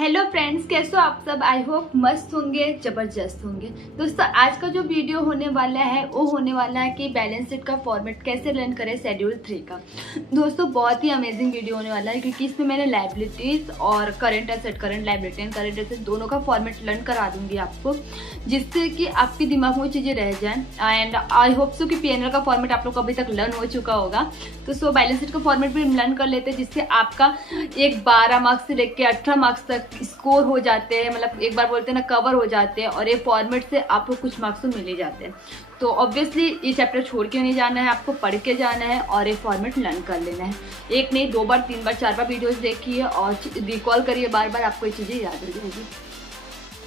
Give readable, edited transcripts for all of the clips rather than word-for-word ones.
Hello friends, कैसे हो आप सब। आई होप मस्त होंगे, जबरदस्त होंगे। दोस्तों आज का जो वीडियो होने वाला है वो होने वाला है कि बैलेंस शीट का फॉर्मेट कैसे लर्न करें शेड्यूल 3 का। दोस्तों बहुत ही अमेजिंग वीडियो होने वाला है क्योंकि इसमें मैंने लायबिलिटीज और current asset, current liability and current asset दोनों का फॉर्मेट लर्न करा दूंगी आपको, जिससे कि आपके दिमाग में वो चीज़ें रह जाएं। एंड आई होप सो कि पीएनएल का फॉर्मेट आप लोग को अभी तक लर्न हो चुका होगा। तो सो बैलेंस शीट का फॉर्मेट भी लर्न कर लेते हैं, जिससे आपका एक 12 मार्क्स से लेकर 18 मार्क्स तक स्कोर हो जाते हैं, मतलब एक बार बोलते हैं ना कवर हो जाते हैं, और ये फॉर्मेट से आपको कुछ मार्क्स तो मिल ही जाते हैं। तो ऑब्वियसली ये चैप्टर छोड़ के नहीं जाना है, आपको पढ़ के जाना है और ये फॉर्मेट लर्न कर लेना है। एक नहीं, 2 बार 3 बार 4 बार वीडियोस देखिए और रिकॉल करिए बार बार, आपको ये चीज़ें याद रह जाएगी।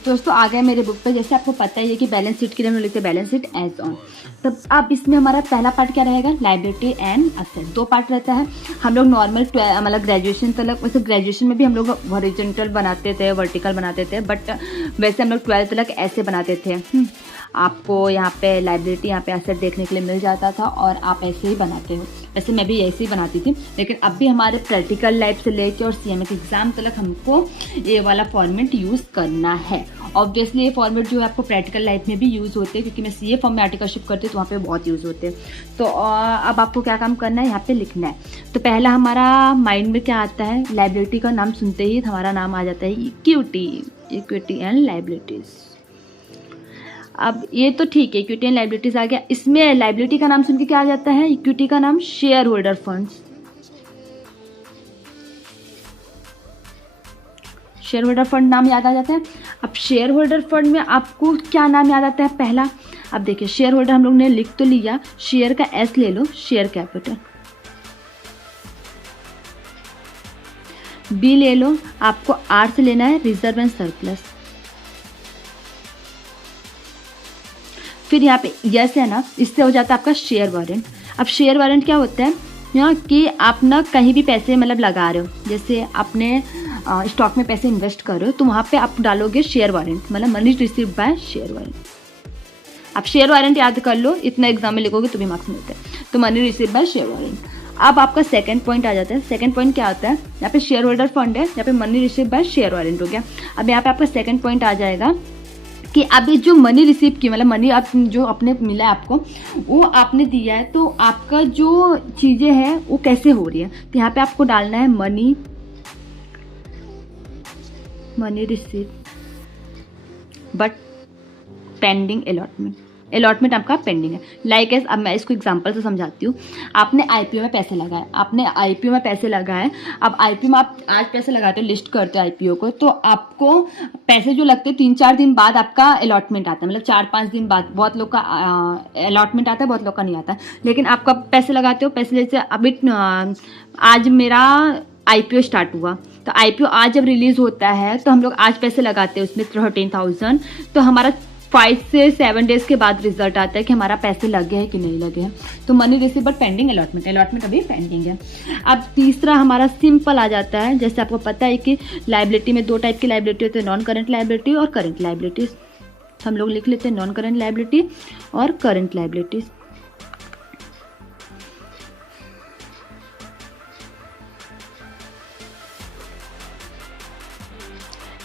दोस्तों आ गए मेरे बुक पे। जैसे आपको पता ही है कि बैलेंस शीट के लिए हम लिखते हैं बैलेंस शीट एज ऑन। तब अब इसमें हमारा पहला पार्ट क्या रहेगा, लायबिलिटी एंड असेट। 2 पार्ट रहता है। हम लोग नॉर्मल मतलब ग्रेजुएशन तक, वैसे ग्रेजुएशन में भी हम लोग हॉरिजॉन्टल बनाते थे, वर्टिकल बनाते थे, बट वैसे हम लोग 12th तक ऐसे बनाते थे। आपको यहाँ पे लायबिलिटी, यहाँ पे असेट देखने के लिए मिल जाता था और आप ऐसे ही बनाते हो। वैसे मैं भी ऐसे ही बनाती थी, लेकिन अब भी हमारे प्रैक्टिकल लाइफ से लेकर और सीएमए के एग्जाम तक हमको ये वाला फॉर्मेट यूज़ करना है। ऑब्वियसली ये फॉर्मेट जो है आपको प्रैक्टिकल लाइफ में भी यूज़ होते हैं, क्योंकि मैं सीए फॉर्म में आर्टिकलशिप करती हूँ तो वहाँ पे बहुत यूज़ होते हैं। तो अब आपको क्या काम करना है, यहाँ पे लिखना है। तो पहला हमारा माइंड में क्या आता है, लायबिलिटी का नाम सुनते ही हमारा नाम आ जाता है इक्विटी, इक्विटी एंड लायबिलिटीज़। अब ये तो ठीक है, इक्विटी एंड लायबिलिटीज आ गया। इसमें लायबिलिटी का नाम सुन के क्या आ जाता है, इक्विटी का नाम share holder funds, share holder fund नाम याद आ जाता है। अब शेयर होल्डर फंड में आपको क्या नाम याद आता है पहला। अब देखिए शेयर होल्डर हम लोग ने लिख तो लिया, शेयर का एस ले लो, शेयर कैपिटल। बी ले लो, आपको आर से लेना है रिजर्व एंड सरप्लस। फिर यहाँ पे यस है ना, इससे हो जाता है आपका शेयर वारंट। अब शेयर वारंट क्या होता है, यहाँ कि आप ना कहीं भी पैसे मतलब लगा रहे हो, जैसे आपने स्टॉक में पैसे इन्वेस्ट कर रहे हो तो वहाँ पे आप डालोगे शेयर वारंट, मतलब money receive by share warrant. आप शेयर वारंट याद कर लो, इतना एग्जाम में लिखोगे तो भी मार्क्स मिलते हैं। तो money receive by share warrant. अब आपका सेकंड पॉइंट आ जाता है। सेकंड पॉइंट क्या होता है, यहाँ पे शेयर होल्डर फंड है, यहाँ पे money receive by share warrant हो गया। अब यहाँ पे आपका सेकंड पॉइंट आ जाएगा कि अभी जो मनी रिसीव की, मतलब मनी आप जो अपने मिला है आपको, वो आपने दिया है, तो आपका जो चीज़ें हैं वो कैसे हो रही है। तो यहाँ पे आपको डालना है money receive but pending allotment. Allotment आपका पेंडिंग है। लाइक एस, अब मैं इसको एग्जांपल से समझाती हूँ। आपने आईपीओ में पैसे लगाए, अब आईपीओ में आप आज पैसे लगाते हो, लिस्ट करते हो आईपीओ को, तो आपको पैसे जो लगते हैं 3-4 दिन बाद आपका अलॉटमेंट आता है, मतलब 4-5 दिन बाद। बहुत लोग का अलॉटमेंट आता है, बहुत लोग का नहीं आता है। लेकिन आप कब पैसे लगाते हो, पैसे जैसे अभी आज मेरा आईपीओ स्टार्ट हुआ, तो आईपीओ आज जब रिलीज होता है तो हम लोग आज पैसे लगाते हैं उसमें 13,000, तो हमारा 5 से 7 डेज के बाद रिजल्ट आता है कि हमारा पैसे लगे हैं कि नहीं लगे हैं। तो money receive but pending allotment, allotment अभी पेंडिंग है। अब तीसरा हमारा सिंपल आ जाता है। जैसे आपको पता है कि लायबिलिटी में 2 टाइप की लायबिलिटी होती है, नॉन करंट लायबिलिटी और करंट लायबिलिटीज। हम लोग लिख लेते हैं नॉन करंट लायबिलिटी और करंट लायबिलिटीज।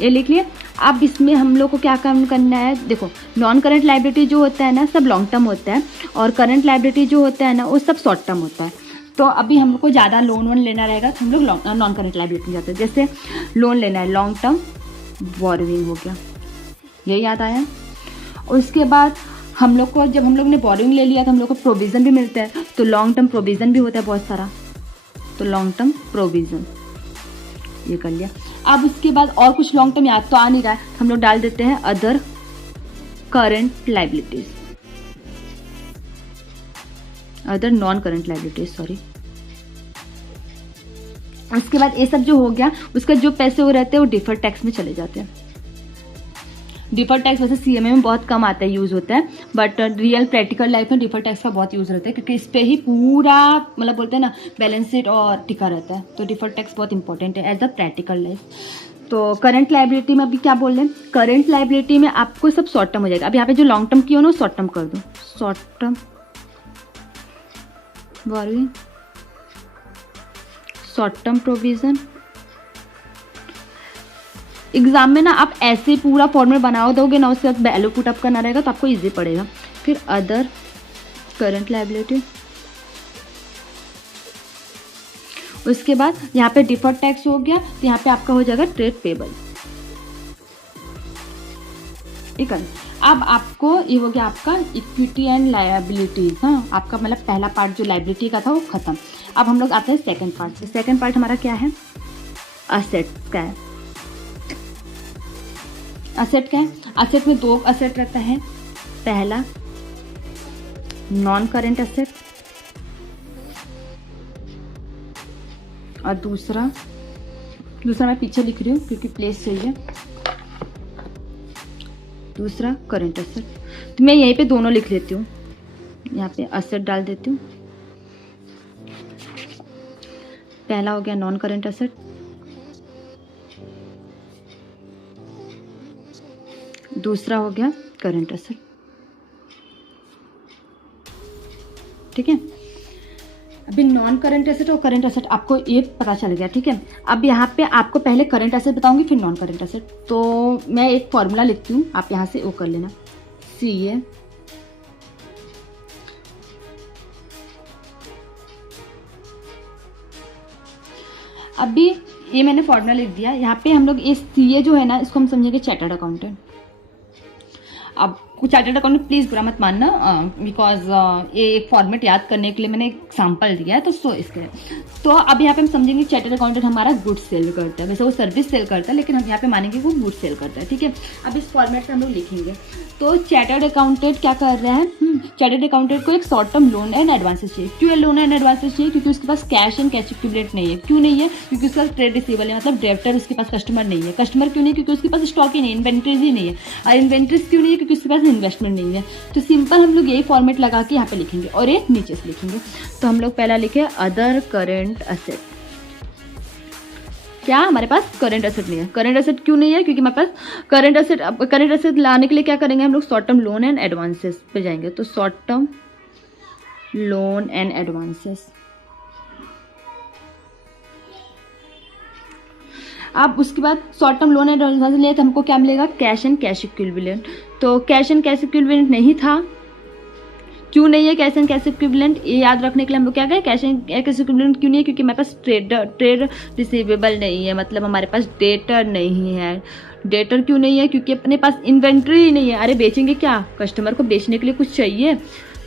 ये लिख लिए। अब इसमें हम लोग को क्या काम करना है, देखो नॉन करंट लायबिलिटी जो होता है ना सब लॉन्ग टर्म होता है, और करंट लायबिलिटी जो होता है ना वो सब शॉर्ट टर्म होता है। तो अभी हम लोग को ज़्यादा लोन लेना रहेगा तो हम लोग नॉन करंट लायबिलिटी जाते हैं। जैसे लोन लेना है, लॉन्ग टर्म बोरोइंग हो गया, ये याद आया। और उसके बाद हम लोग को, जब हम लोग ने बोरोइंग ले लिया तो हम लोग को प्रोविज़न भी मिलता है, तो लॉन्ग टर्म प्रोविज़न भी होता है बहुत सारा, तो लॉन्ग टर्म प्रोविज़न ये कर लिया। अब उसके बाद और कुछ लॉन्ग टर्म याद तो आ नहीं रहा है, हम लोग डाल देते हैं other current liabilities, other non current liabilities, sorry. उसके बाद ये सब जो हो गया, उसका जो पैसे हो रहते हैं वो डिफर्ड टैक्स में चले जाते हैं। डिफर्ड टैक्स वैसे सीएमए में बहुत कम आता है, यूज़ होता है, बट रियल प्रैक्टिकल लाइफ में डिफर्ड टैक्स का बहुत यूज़ रहता है, क्योंकि इस पे ही पूरा मतलब बोलते हैं ना बैलेंस शीट और टिका रहता है। तो डिफर्ड टैक्स बहुत इंपॉर्टेंट है एज अ प्रैक्टिकल लाइफ। तो करंट लायबिलिटी में अभी क्या बोल रहे हैं, करंट लायबिलिटी में आपको सब शॉर्ट टर्म हो जाएगा। अब यहाँ पे जो लॉन्ग टर्म की हो ना शॉर्ट टर्म कर दो, short term borrowing, short term provision, exam में ना आप ऐसे पूरा फॉर्मेट बनाओ दोगे ना, उसके बाद वैल्यू पुट अप करना रहेगा तो आपको इजी पड़ेगा। फिर अदर करंट लायबिलिटी, उसके बाद यहाँ पे डिफर्ड टैक्स हो गया, तो यहाँ पे आपका हो जाएगा ट्रेड पेबल। ठीक है, अब आपको ये हो गया आपका इक्विटी एंड लायबिलिटीज। हाँ, आपका मतलब पहला पार्ट जो लायबिलिटी का था वो खत्म। अब हम लोग आते हैं सेकंड पार्ट से। सेकंड पार्ट हमारा क्या है? असेट का है। असेट क्या है? असेट में दो असेट रहता है। पहला नॉन करेंट असेट और दूसरा मैं पीछे लिख रही हूँ क्योंकि प्लेस चाहिए। दूसरा करेंट असेट, तो मैं यहीं पे दोनों लिख लेती हूँ, यहाँ पे असेट डाल देती हूँ। पहला हो गया नॉन करेंट असेट, दूसरा हो गया करेंट असेट। ठीक है, अभी नॉन करंट एसेट और करंट एसेट आपको ये पता चल गया। ठीक है, अब यहाँ पे आपको पहले करंट एसेट बताऊंगी फिर नॉन करंट एसेट। तो मैं एक फॉर्मूला लिखती हूँ, आप यहाँ से वो कर लेना, CA अभी ये मैंने फॉर्मूला लिख दिया। यहाँ पे हम लोग ये CA जो है ना, इसको हम समझेंगे चार्टर्ड अकाउंटेंट। अब चार्टर्ड अकाउंटेंट प्लीज बुरा मत मानना, बिकॉज ये एक फॉर्मेट याद करने के लिए मैंने एक एग्जाम्पल दिया है, तो सो इसके लिए। तो अब यहाँ पे हम समझेंगे चार्टर्ड अकाउंटेंट हमारा गुड्स सेल करता है। वैसे वो सर्विस सेल करता है, लेकिन हम यहाँ पे मानेंगे वो गुड्स सेल करता है। ठीक है, अब इस फॉर्मेट से हम लोग लिखेंगे। तो चार्टर्ड अकाउंटेंट क्या कर रहा है? चार्टर्ड अकाउंटेंट को एक short term loan and advances चाहिए। क्यों लोन एंड एडवांसेस चाहिए? क्योंकि उसके पास कैश एंड कैश इक्विवेलेंट नहीं है। क्यों नहीं है? क्योंकि उसका ट्रेड रिसीवेबल है, मतलब डेब्टर उसके पास कस्टमर नहीं है। कस्टमर क्यों नहीं? क्योंकि उसके पास स्टॉक ही नहीं, इन्वेंट्रीज ही नहीं है। और इन्वेंट्रीज क्यों नहीं है? क्योंकि उसके पास इन्वेस्टमेंट नहीं है। तो सिंपल हम लोग यही फॉर्मेट लगा के यहाँ पे लिखेंगे और एक नीचे से लिखेंगे। तो हम लोग पहला लिखे अदर करेंट असेट। क्या हमारे पास करंट एसेट नहीं है? करंट एसेट क्यों नहीं है? क्योंकि हमारे पास करंट एसेट लाने के लिए क्या करेंगे हम लोग? Short term loan and advances पे जाएंगे। तो short term loan and advances. अब उसके बाद short term loan and advances लिए तो हमको क्या मिलेगा? Cash and cash equivalent. तो कैश एंड कैश इक्विवेलेंट नहीं था। क्यों नहीं है कैश एंड कैश इक्विवेलेंट? ये याद रखने के लिए हम लोग क्या करें? कैश एंड कैश इक्विवेलेंट क्यों नहीं है? क्योंकि हमारे पास ट्रेड रिसीवेबल नहीं है, मतलब हमारे पास डेटर नहीं है। डेटर क्यों नहीं है? क्योंकि अपने पास इन्वेंट्री ही नहीं है। अरे बेचेंगे क्या? कस्टमर को बेचने के लिए कुछ चाहिए,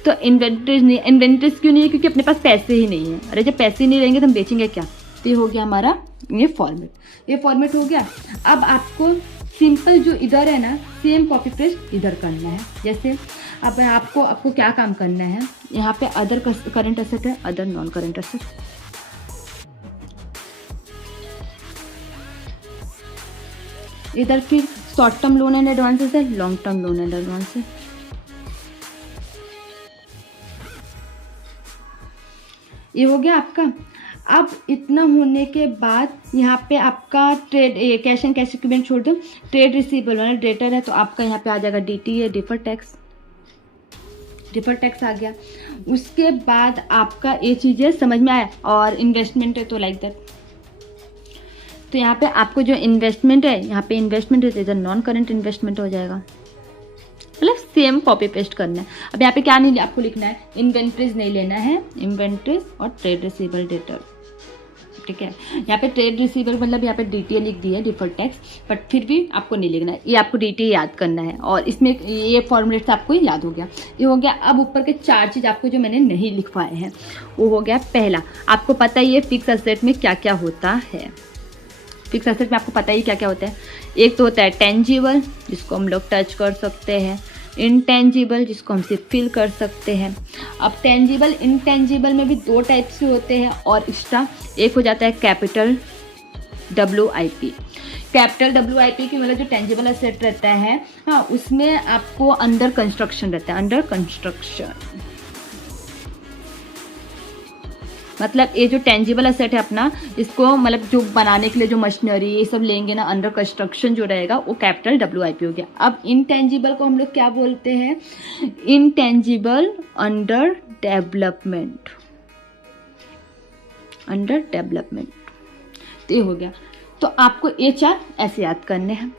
तो इन्वेंट्रीज नहीं। इन्वेंट्रीज क्यों नहीं है? क्योंकि अपने पास पैसे ही नहीं है। अरे जब पैसे नहीं रहेंगे तो हम बेचेंगे क्या? तो ये हो गया हमारा ये फॉर्मेट हो गया। अब आपको सिंपल जो इधर है ना, सेम कॉपी पेस्ट इधर करना है। जैसे अब आपको क्या काम करना है? यहाँ पे अदर करंट एसेट है, अदर नॉन करंट एसेट। इधर फिर short term loan and advances है, long term loan and advances. ये हो गया आपका। अब इतना होने के बाद यहाँ पे आपका trade cash and cash equivalent छोड़ दो, ट्रेड रिसीवेबल वाला डेटर है, तो आपका यहाँ पे आ जाएगा DTA, डिफर्ड टैक्स आ गया। उसके बाद आपका ये चीज़ें समझ में आया। और इन्वेस्टमेंट है तो लाइक दैट। तो यहाँ पे आपको जो इन्वेस्टमेंट है, यहाँ पे इन्वेस्टमेंट है तो इधर नॉन करंट इन्वेस्टमेंट हो जाएगा। मतलब सेम कॉपी पेस्ट करना है। अब यहाँ पे क्या नहीं आपको लिखना है? इन्वेंट्रीज नहीं लेना है, इन्वेंट्रीज और ट्रेड रिसीवेबल डेटर। ठीक है, यहाँ पे ट्रेड रिसीवेबल मतलब यहाँ पे DTA लिख दिया है, डिफर्ड टैक्स, बट फिर भी आपको नहीं लिखना है। ये आपको DTA याद करना है और इसमें ये फॉर्मूलेट आपको याद हो गया। ये हो गया। अब ऊपर के 4 चीज़ आपको जो मैंने नहीं लिखवाए हैं वो हो गया। पहला, आपको पता ही है फिक्स एसेट में क्या क्या होता है। फिक्स एसेट में आपको पता ही क्या क्या होता है। एक तो होता है टेंजिबल, जिसको हम लोग टच कर सकते हैं। इनटेंजिबल, जिसको हम सिर्फ फील कर सकते हैं। अब टेंजिबल इनटेंजिबल में भी 2 टाइप से होते हैं और एक्स्ट्रा। एक हो जाता है कैपिटल WIP। कैपिटल WIP की मतलब जो टेंजिबल एसेट रहता है, हाँ, उसमें आपको अंडर कंस्ट्रक्शन रहता है, अंडर कंस्ट्रक्शन। मतलब ये जो टेंजिबल एसेट है अपना, इसको मतलब जो बनाने के लिए जो मशीनरी ये सब लेंगे ना, अंडर कंस्ट्रक्शन जो रहेगा वो कैपिटल WIP हो गया। अब इनटेंजिबल को हम लोग क्या बोलते हैं? Intangible under development. तो ये हो गया। तो आपको ये 4 ऐसे याद करने हैं।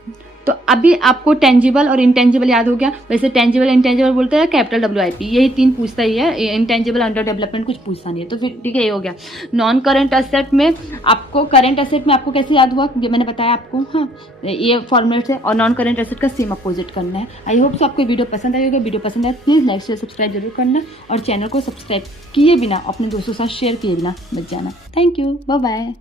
तो अभी आपको टेंजिबल और इंटेंजिबल याद हो गया। वैसे टेंजिबल इंटेंजिबल बोलते हैं कैपिटल WIP, यही 3 पूछता ही है। इंटेंजिबल अंडर डेवलपमेंट कुछ पूछता नहीं है, तो फिर ठीक है, ये हो गया। नॉन करंट एसेट में आपको, करंट एसेट में आपको कैसे याद हुआ, ये मैंने बताया आपको। हाँ, ये फॉर्मेट है। और नॉन करंट एसेट का सेम अपोजिट करना है। आई होप सो आपको वीडियो पसंद आई होगा। वीडियो पसंद आए प्लीज़ लाइक शेयर सब्सक्राइब जरूर करना, और चैनल को सब्सक्राइब किए बिना, अपने दोस्तों के साथ शेयर किए बिना मत जाना। Thank you, bye bye.